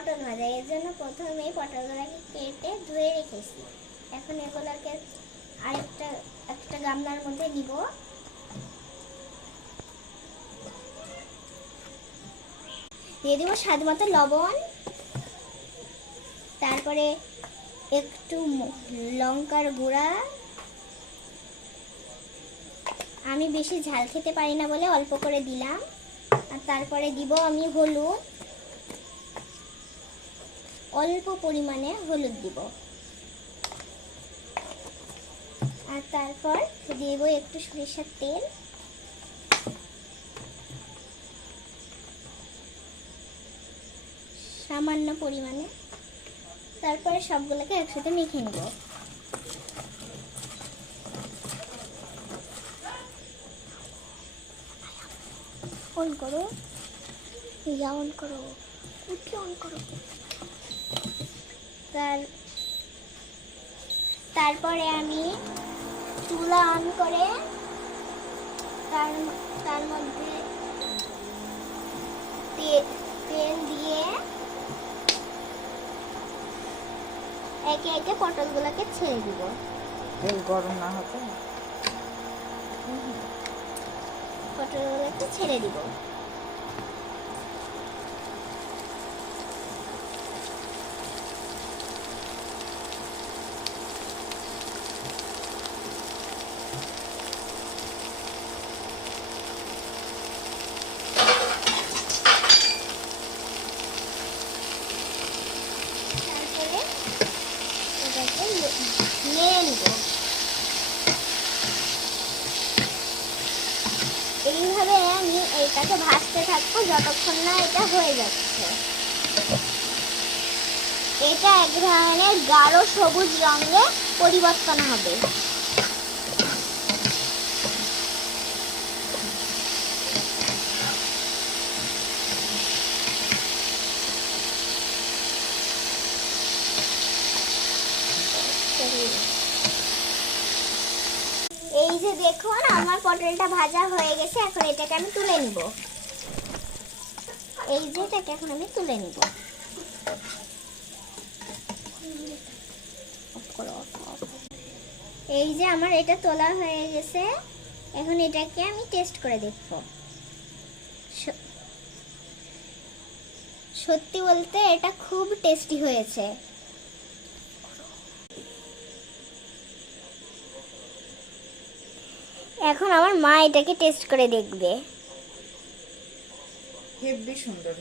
পটল ভাজা, এর জন্য প্রথমে পটলগুলোকে কেটে ধুয়ে রেখেছি। এখন এগুলোকে একটা গামলার মধ্যে নিব। দিয়ে দিব স্বাদ মতো লবণ, তারপরে একটু লঙ্কার গুঁড়া। আমি বেশি ঝাল খেতে পারি না বলে অল্প করে দিলাম। আর তারপরে দিব আমি হলুদ, অল্প পরিমাণে হলুদ দিব। আর তারপর দিব একটু সরিষার তেল, সামান্য পরিমাণে। তারপরে সবগুলোকে একসাথে মেখে নেব। অন করো, অন করো, উঠে অন করো। তারপরে আমি চুলা অন করে তার মধ্যে তেল দিয়ে একে একে পটলগুলোকে ছেড়ে দিব। তেল গরম না হতে পটলগুলোকে ছেড়ে দিব। এইভাবে আমি এইটাকে ভাজতে থাকবো যতক্ষণ না এটা হয়ে যাচ্ছে। এটা এক ধরনের গাঢ় সবুজ রঙে পরিবর্তন হবে। এই যে দেখুন আমার পটলটা ভাজা হয়ে গেছে। এখন এটাকে আমি তুলে নিব। এই যে এটাকে এখন আমি তুলে নিব। এই যে আমার এটা তোলা হয়ে গেছে। এখন এটাকে আমি টেস্ট করে দেখব। সত্যি বলতে এটা খুব টেস্টি হয়েছে। এখন আমার মা এটাকে টেস্ট করে দেখবে। হেব্বি সুন্দর।